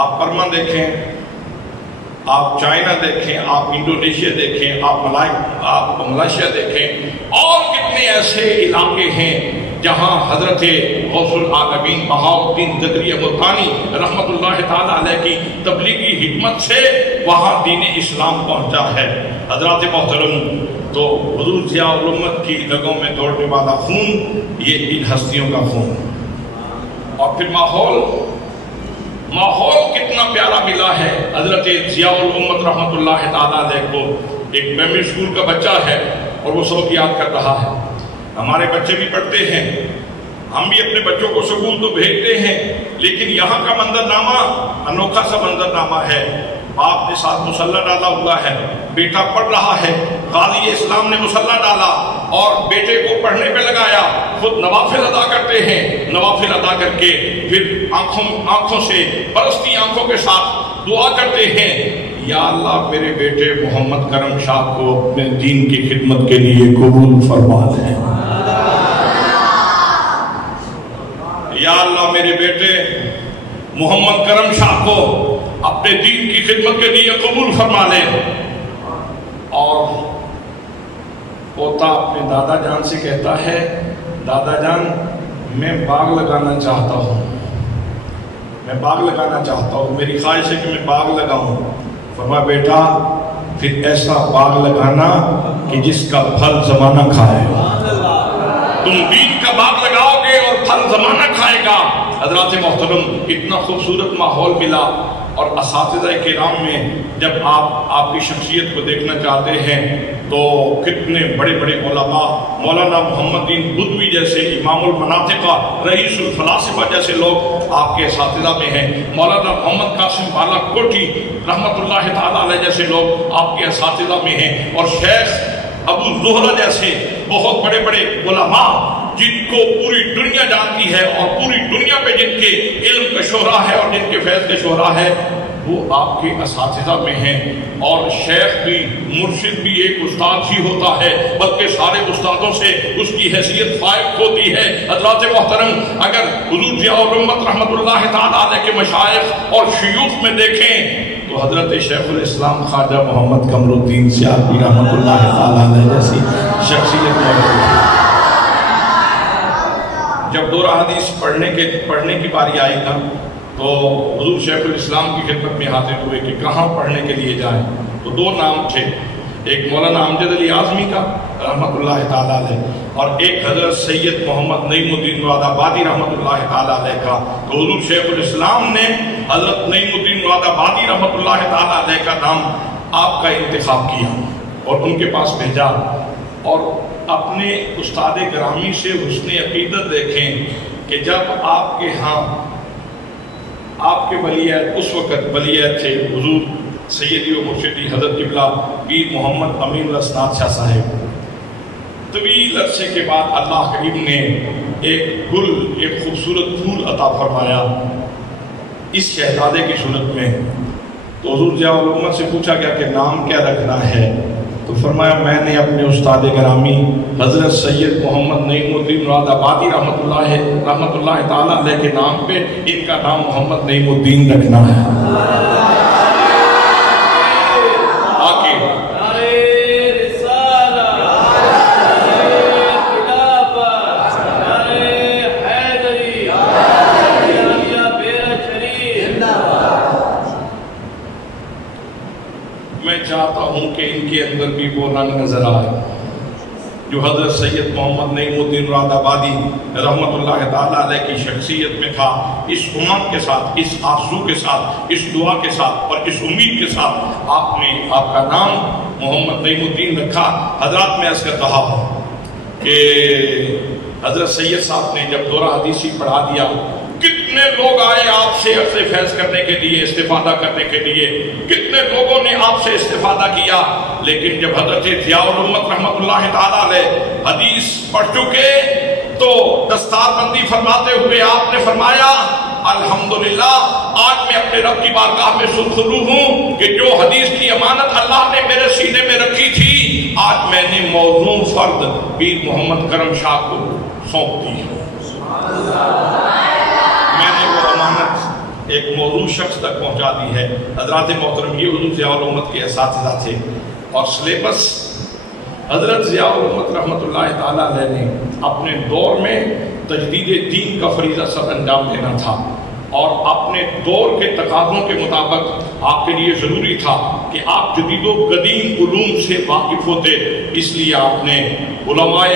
آپ برما دیکھیں، آپ چائنا دیکھیں، آپ انڈونیشیا دیکھیں، آپ ملائیشیا دیکھیں، اور کتنے ایسے علاقے ہیں جہاں حضرت غوث العالمین بہاء الدین زکریا ملتانی رحمت اللہ تعالیٰ علیہ کی تبلیغی حکمت سے وہاں دین اسلام پہنچا ہے۔ حضرات محترم، تو حضور ضیاء الامت کی رگوں میں دوڑنے والا خون یہ ان ہستیوں کا خون۔ اور پھر ماحول کتنا پیارا ملا ہے حضرت ضیاء الامت رحمت اللہ تعالیٰ علیہ کو۔ ایک پرائمری اسکول کا بچہ ہے اور وہ سبق یاد کر رہا ہے، ہمارے بچے بھی پڑھتے ہیں، ہم بھی اپنے بچوں کو سکول تو بھیجتے ہیں، لیکن یہاں کا منظرنامہ انوکھا سا منظرنامہ ہے۔ باپ نے ساتھ مسلح ڈالا ہوا ہے، بیٹا پڑھ رہا ہے، غازی اسلام نے مسلح ڈالا اور بیٹے کو پڑھنے پہ لگایا، خود نوافل ادا کرتے ہیں، نوافل ادا کر کے پھر آنکھوں سے برستی آنکھوں کے ساتھ دعا کرتے ہیں، یا اللہ میرے بیٹے محمد کرم شاہ کو اپنے دین کی خدمت کے لیے قبول فرما لے، یا اللہ میرے بیٹے محمد کرم شاہ کو اپنے دین کی خدمت کے لیے قبول فرما لے۔ اور پوتا اپنے دادا جان سے کہتا ہے دادا جان میں باغ لگانا چاہتا ہوں، میں باغ لگانا چاہتا ہوں، میری خواہش ہے کہ میں باغ لگاؤں۔ فرمایا بیٹا پھر ایسا باغ لگانا کہ جس کا پھل زمانہ کھائے، تم بیج کا باغ لگاؤ گے اور پھل زمانہ کھائے گا۔ حضرات محترم اتنا خوبصورت ماحول ملا، اور اساتذہ کرام میں جب آپ کی شخصیت کو دیکھنا چاہتے ہیں تو کتنے بڑے بڑے علماء، مولانا محمد دین بدوی جیسے، امام المناطقہ، رئیس الفلاسفہ جیسے لوگ آپ کے اساتذہ میں ہیں، مولانا محمد قاسم بالا کوٹی رحمت اللہ تعالیٰ علیہ جیسے لوگ آپ کے اساتذہ میں ہیں، اور شیخ ابو زہرہ جیسے بہت بڑے بڑے علماء جن کو پوری دنیا جانتی ہے اور پوری دنیا پہ جن کے علم کا شہرا ہے اور جن کے فیض کا شہرا ہے، وہ آپ کے اساتذہ میں ہیں۔ اور شیخ بھی، مرشد بھی ایک استاد ہی ہوتا ہے، بلکہ سارے استادوں سے اس کی حیثیت فائق ہوتی ہے۔ حضرات محترم اگر حضور ضیاء الامت رحمت اللہ تعالیٰ علیہ کے مشائخ اور شیوخ میں دیکھیں تو حضرت شیخ الاسلام خواجہ محمد قمر الدین سیالوی رحمت اللہ تعالیٰ علیہ جیسی شخصیت موجود ہے۔ جب دورہ حدیث پڑھنے کی باری آئی تھا تو حضور شیخ الاسلام کی خدمت میں حاضر ہوئے کہ کہاں پڑھنے کے لیے جائیں، تو دو نام تھے، ایک مولانا امجد علی اعظمی کا رحمت اللہ تعالیٰ علیہ اور ایک حضرت سید محمد نعیم الدین مراد آبادی رحمت اللہ تعالیٰ علیہ کا۔ تو حضور شیخ الاسلام نے حضرت نعیم الدین مراد آبادی رحمت اللہ تعالیٰ علیہ کا نام آپ کا انتخاب کیا اور ان کے پاس بھیجا، اور اپنے استاد گرامی سے حسن عقیدت دیکھیں کہ جب آپ کے ہاں آپ کے ولیعہد، اس وقت ولیعہد تھے حضور سیدی و مرشدی حضرت قبلہ پیر محمد امین الاسناد شاہ صاحب، طویل عرصے کے بعد اللہ کریم نے ایک گل، ایک خوبصورت پھول عطا فرمایا اس شہزادے کی صورت میں۔ تو حضور ضیاء الامت سے پوچھا گیا کہ نام کیا رکھنا ہے، تو فرمایا میں نے اپنے استاد گرامی حضرت سید محمد نعیم الدین مراد آبادی رحمت اللہ تعالیٰ علیہ کے نام پہ ان کا نام محمد نعیم الدین رکھنا ہے۔ چاہتا ہوں کہ ان کے اندر بھی وہ رنگ نظر آئے جو حضرت سید محمد نعیم الدین مراد آبادی رحمت اللہ تعالیٰ علیہ کی شخصیت میں تھا۔ اس امت کے ساتھ، اس آرزو کے ساتھ، اس دعا کے ساتھ اور اس امید کے ساتھ آپ نے آپ کا نام محمد نعیم الدین رکھا۔ حضرات میں عرض کرتا ہوں کہ حضرت سید صاحب نے جب دورہ حدیثی پڑھا دیا، کتنے لوگ آئے آپ سے عرض فیض کرنے کے لیے، استفادہ کرنے کے لیے، کتنے لوگوں نے آپ سے استفادہ کیا، لیکن جب حضرت ضیاء الامت رحمت اللہ تعالیٰ علیہ حدیث پڑھ چکے تو دستار بندی فرماتے ہوئے آپ نے فرمایا الحمدللہ آج میں اپنے رب کی بارگاہ میں سرخرو ہوں کہ جو حدیث کی امانت اللہ نے میرے سینے میں رکھی تھی، آج میں نے موزون فرد پیر محمد کرم شاہ کو سونپ دی ہے۔ میں نے وہ امانت ایک موضوع شخص تک پہنچا دی ہے۔ حضرات محترم یہ حضور ضیاء الامت کے اساتذہ تھے، اور سلیبس حضرت ضیاء الامت رحمت اللہ تعالیٰ علیہ نے اپنے دور میں تجدید دین کا فریضہ سر انجام دینا تھا، اور اپنے دور کے تقاضوں کے مطابق آپ کے لیے ضروری تھا کہ آپ جدید و قدیم علوم سے واقف ہوتے، اس لیے آپ نے علماء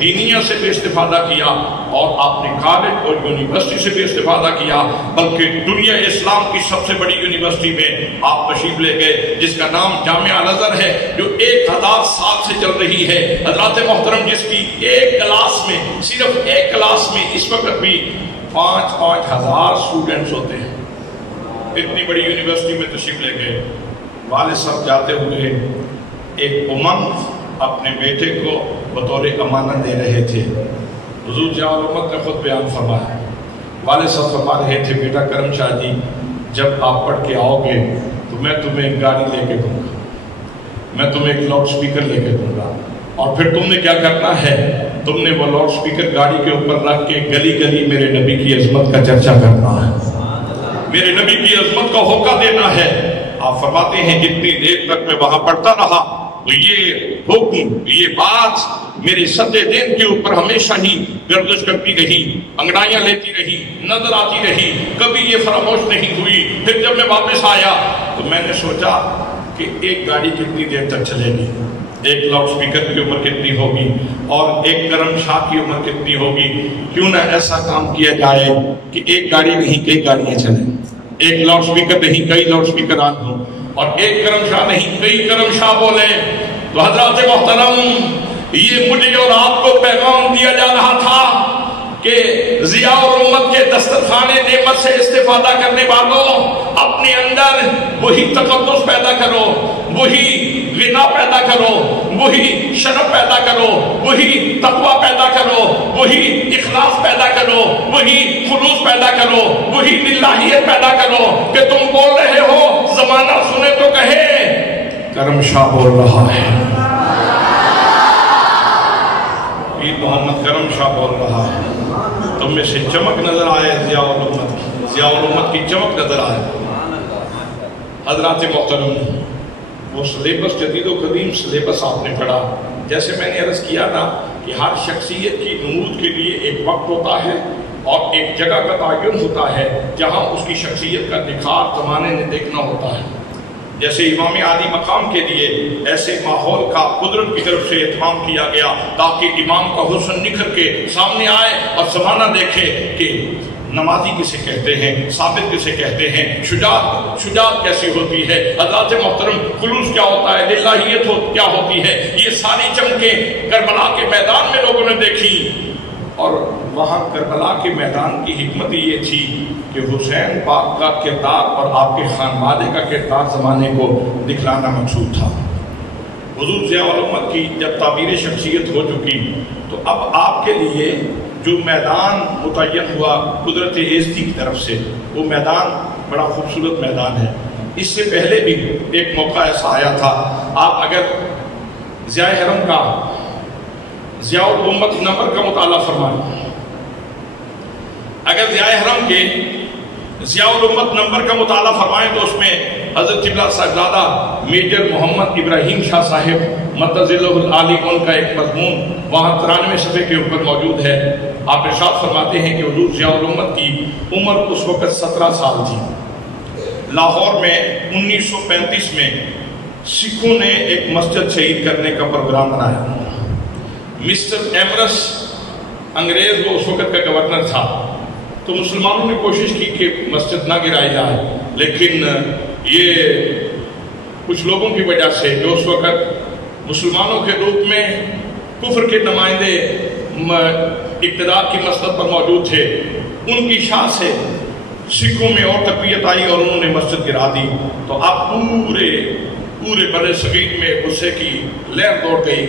دینیہ سے بھی استفادہ کیا اور آپ نے کالج اور یونیورسٹی سے بھی استفادہ کیا، بلکہ دنیا اسلام کی سب سے بڑی یونیورسٹی میں آپ تشریف لے گئے جس کا نام جامعہ الازہر ہے، جو 1000 سال سے چل رہی ہے۔ حضرات محترم جس کی ایک کلاس میں، صرف ایک کلاس میں اس وقت بھی 5-5 ہزار اسٹوڈنٹس ہوتے ہیں، اتنی بڑی یونیورسٹی میں تشریف لے گئے۔ والد صاحب جاتے ہوئے ایک امنگ اپنے بیٹے کو بطور امانت دے رہے تھے۔ حضور ضیاء الامت نے خود بیان فرمایا، والد صاحب فرما رہے تھے بیٹا کرم شاہ جی جب آپ پڑھ کے آؤ گے تو میں تمہیں ایک گاڑی لے کے دوں گا، میں تمہیں ایک لاؤڈ سپیکر لے کے دوں گا، اور پھر تم نے کیا کرنا ہے، تم نے وہ لاؤڈ سپیکر گاڑی کے اوپر رکھ کے گلی گلی میرے نبی کی عظمت کا چرچا کرنا ہے، میرے نبی کی عظمت کا ہوکا دینا ہے۔ آپ فرماتے ہیں جتنی دیر تک میں وہاں پڑھتا رہا تو یہ حکم، یہ بات میرے سد دین کے اوپر ہمیشہ ہی گردش کرتی رہی، انگڑائیاں لیتی رہی، نظر آتی رہی، کبھی یہ فراموش نہیں ہوئی۔ پھر جب میں واپس آیا تو میں نے سوچا کہ ایک گاڑی کتنی دیر تک چلے گی، ایک لاؤڈ سپیکر کی عمر کتنی ہوگی، اور ایک کرم شاہ کی عمر کتنی ہوگی۔ کیوں نہ ایسا کام کیا جائے کہ ایک گاڑی نہیں کئی گاڑیاں چلیں، ایک لاؤڈ سپیکر نہیں کئی لاؤڈ سپیکر آن ہوں، اور ایک کرم شاہ نہیں کئی کرم شاہ بولیں۔ تو حضرات محترم، یہ مجھے اور آپ کو پیغام دیا جا رہا تھا کہ ضیاء الامت کے دسترخوان نعمت سے استفادہ کرنے والوں، اپنے اندر وہی تقدس پیدا کرو، وہی غنا پیدا کرو، وہی شرف پیدا کرو، وہی تقوی پیدا کرو، وہی اخلاص پیدا کرو، وہی خلوص پیدا کرو، وہی للہیت پیدا کرو کہ تم بول رہے ہو، زمانہ سنے تو کہے کرم شاہ بول رہا ہے، عید محمد کرم شاہ بول رہا ہے۔ تم میں سے چمک نظر آئے ضیاء الامت کی، ضیاء الامت کی چمک نظر آئے۔ حضرات محترم، وہ سلیبس جدید و قدیم سلیبس آپ نے پڑھا، جیسے میں نے عرض کیا تھا کہ ہر شخصیت کی نمود کے لیے ایک وقت ہوتا ہے اور ایک جگہ کا تعین ہوتا ہے جہاں اس کی شخصیت کا نکھار زمانے نے دیکھنا ہوتا ہے۔ جیسے امام عالی مقام کے لیے ایسے ماحول کا قدرت کی طرف سے اہتمام کیا گیا تاکہ امام کا حسن نکھر کے سامنے آئے اور زمانہ دیکھے کہ نمازی کسے کہتے ہیں، ثابت کسے کہتے ہیں، شجاعت کیسی ہوتی ہے، حضرات محترم خلوص کیا ہوتا ہے، للہیت کیا ہوتی ہے، یہ ساری چمکیں کربلا کے میدان میں لوگوں نے دیکھی۔ اور وہاں کربلا کے میدان کی حکمت یہ تھی کہ حسین پاک کا کردار اور آپ کے خانوادے کا کردار زمانے کو دکھلانا مقصود تھا۔ حضور ضیاء الامت کی جب تعبیر شخصیت ہو چکی تو اب آپ کے لیے جو میدان متعین ہوا قدرت ایزدی کی طرف سے، وہ میدان بڑا خوبصورت میدان ہے۔ اس سے پہلے بھی ایک موقع ایسا آیا تھا، آپ اگر ضیاء حرم کا ضیاء الامت نمبر کا مطالعہ فرمائیں، اگر ضیاء حرم کے ضیاء الامت نمبر کا مطالعہ فرمائیں تو اس میں حضرت قبلہ صاحبزادہ میجر محمد ابراہیم شاہ صاحب متظلہ العالی ان کا ایک مضمون وہاں 93 صفحے کے اوپر موجود ہے۔ آپ ارشاد فرماتے ہیں کہ حضور ضیاء الامت کی عمر اس وقت 17 سال تھی۔ لاہور میں 1935 میں سکھوں نے ایک مسجد شہید کرنے کا پروگرام بنایا۔ مسٹر ایمرس انگریز وہ اس وقت کا گورنر تھا، تو مسلمانوں نے کوشش کی کہ مسجد نہ گرائی جائے، لیکن یہ کچھ لوگوں کی وجہ سے جو اس وقت مسلمانوں کے روپ میں کفر کے نمائندے اقتدار کی مسلط پر موجود تھے، ان کی شاہ سے سکھوں میں اور تقویت آئی اور انہوں نے مسجد گرا دی۔ تو اب پورے بر صغیر میں غصے کی لہر دوڑ گئی۔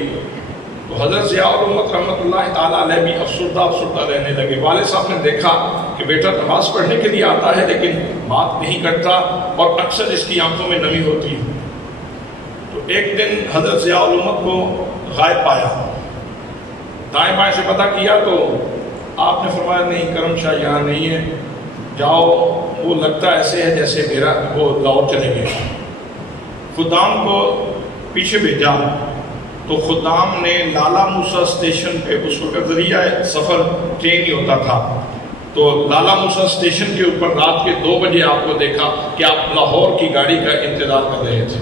تو حضرت ضیاء الامت رحمۃ اللہ تعالیٰ علیہ بھی افسردہ رہنے لگے۔ والد صاحب نے دیکھا کہ بیٹا نماز پڑھنے کے لیے آتا ہے لیکن بات نہیں کرتا اور اکثر اس کی آنکھوں میں نمی ہوتی۔ تو ایک دن حضرت ضیاء الامت کو غائب پایا، دائیں بائیں سے پتہ کیا تو آپ نے فرمایا نہیں کرم شاہ یہاں نہیں ہے، جاؤ، وہ لگتا ایسے ہے جیسے میرا وہ لاہور چلے گئے۔ خدام کو پیچھے بھیجا تو خدام نے لالا موسیٰ اسٹیشن پہ، اس وقت ذریعہ سفر ٹرین ہی ہوتا تھا، تو لالا موسیٰ اسٹیشن کے اوپر رات کے 2 بجے آپ کو دیکھا کہ آپ لاہور کی گاڑی کا انتظار کر رہے تھے۔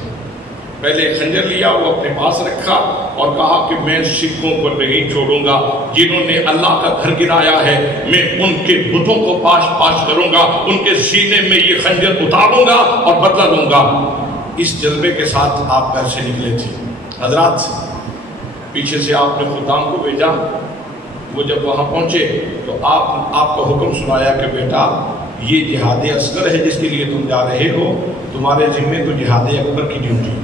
پہلے خنجر لیا، وہ اپنے پاس رکھا اور کہا کہ میں سکھوں کو نہیں چھوڑوں گا، جنہوں نے اللہ کا گھر گرایا ہے میں ان کے بتوں کو پاش کروں گا، ان کے سینے میں یہ خنجر اتاروں گا اور بدلہ لوں گا۔ اس جذبے کے ساتھ آپ گھر سے نکلے تھے۔ حضرات پیچھے سے آپ نے خدام کو بھیجا، وہ جب وہاں پہنچے تو آپ کو حکم سنایا کہ بیٹا یہ جہاد اصغر ہے جس کے لیے تم جا رہے ہو، تمہارے ذمے تو جہاد اکبر کی ڈیوٹی،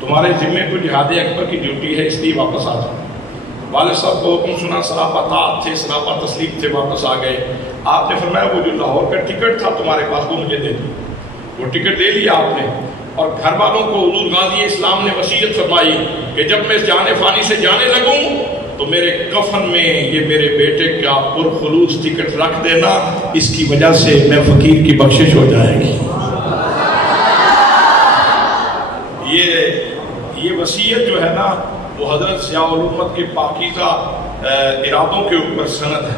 تمہارے ذمے تو جہاد اکبر کی ڈیوٹی ہے، اس لیے واپس آ جاؤ۔ والد صاحب کو حکم سنا، سراپا طاعت تھے، سراپا تسلیم تھے، واپس آ گئے۔ آپ نے فرمایا وہ جو لاہور کا ٹکٹ تھا تمہارے پاس وہ مجھے دے دو۔ وہ ٹکٹ لے لیا آپ نے، اور گھر والوں کو حضور غازی اسلام نے وصیت فرمائی کہ جب میں جان فانی سے جانے لگوں تو میرے کفن میں یہ میرے بیٹے کا پرخلوص ٹکٹ رکھ دینا، اس کی وجہ سے میں فقیر کی بخشش ہو جائے گی۔ یہ یہ وصیت جو ہے نا وہ حضرت ضیاء الامت کے پاکیزہ ارادوں کے اوپر سند ہے،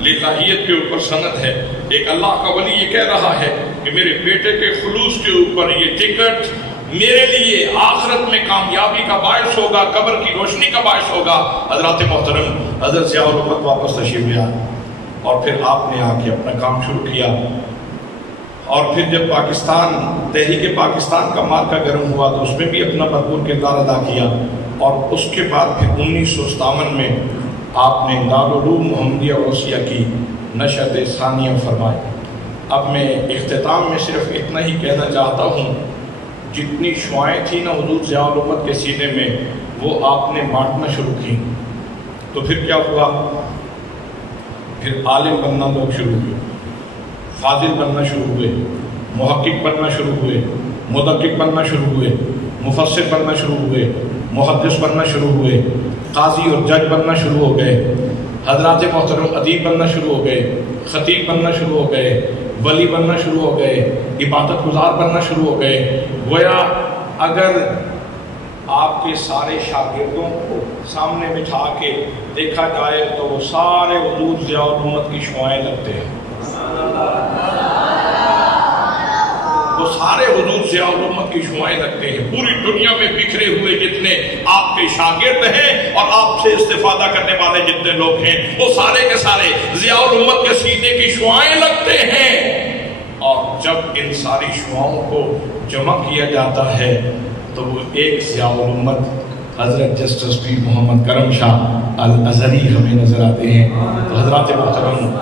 للہیت کے اوپر سند ہے۔ ایک اللہ کا ولی یہ کہہ رہا ہے کہ میرے بیٹے کے خلوص کے اوپر یہ ٹکٹ میرے لیے آخرت میں کامیابی کا باعث ہوگا، قبر کی روشنی کا باعث ہوگا۔ حضرات محترم، حضرت ضیاء الامت واپس تشریف لے آئے اور پھر آپ نے آ کے اپنا کام شروع کیا، اور پھر جب پاکستان تحریک پاکستان کا مارکا گرم ہوا تو اس میں بھی اپنا بھرپور کردار ادا کیا، اور اس کے بعد پھر 1957 میں آپ نے دارالعلوم محمدیہ وسیع کی نشأت ثانیہ فرمائی۔ اب میں اختتام میں صرف اتنا ہی کہنا چاہتا ہوں، جتنی شعائیں تھیں نا حضور ضیاء الامت کے سینے میں وہ آپ نے بانٹنا شروع کی، تو پھر کیا ہوا؟ پھر عالم بننا لوگ شروع ہوئے، فاضل بننا شروع ہوئے، محقق بننا شروع ہوئے، مدقق بننا شروع ہوئے، مفسر بننا شروع ہوئے، محدث بننا شروع ہوئے، قاضی اور جج بننا شروع ہو گئے، حضرات محترم ادیب بننا شروع ہو گئے، خطیب بننا شروع ہو گئے، ولی بننا شروع ہو گئے، عبادت گزار بننا شروع ہو گئے۔ گویا اگر آپ کے سارے شاگردوں کو سامنے بٹھا کے دیکھا جائے تو وہ سارے حضور ضیاء الامت کی شعائیں لگتے ہیں، وہ سارے حضور ضیاء الامت کی شعائیں لگتے ہیں۔ پوری دنیا میں بکھرے ہوئے جتنے آپ کے شاگرد ہیں اور آپ سے استفادہ کرنے والے جتنے لوگ ہیں، وہ سارے کے سارے ضیاء الامت کے سینے کی شعائیں لگتے ہیں۔ اور جب ان ساری شعاؤں کو جمع کیا جاتا ہے تو وہ ایک ضیاء الامت حضرت جسٹس پیر محمد کرم شاہ الازہری ہمیں نظر آتے ہیں۔ تو حضرات محترم،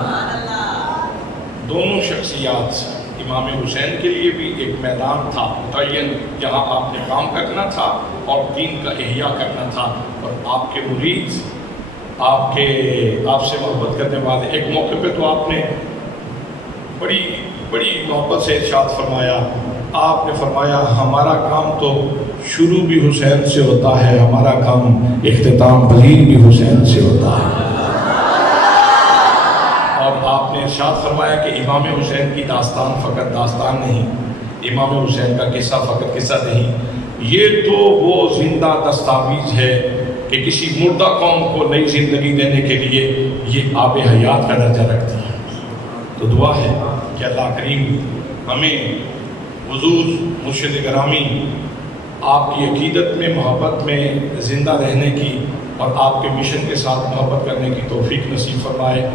دونوں شخصیات، امام حسین کے لیے بھی ایک میدان تھا متعین جہاں آپ نے کام کرنا تھا اور دین کا احیاء کرنا تھا، اور آپ کے مرید، آپ سے محبت کرنے والے، ایک موقع پہ تو آپ نے بڑی محبت سے ارشاد فرمایا، آپ نے فرمایا ہمارا کام تو شروع بھی حسین سے ہوتا ہے، ہمارا کام اختتام پذیر بھی حسین سے ہوتا ہے۔ اور آپ نے ارشاد فرمایا کہ امام حسین کی داستان فقط داستان نہیں، امام حسین کا قصہ فقط قصہ نہیں، یہ تو وہ زندہ دستاویز ہے کہ کسی مردہ قوم کو نئی زندگی دینے کے لیے یہ آب حیات کا درجہ رکھتی ہے۔ تو دعا ہے کہ اللہ کریم ہمیں حضور مرشد گرامی آپ کی عقیدت میں، محبت میں زندہ رہنے کی اور آپ کے مشن کے ساتھ محبت کرنے کی توفیق نصیب فرمائے۔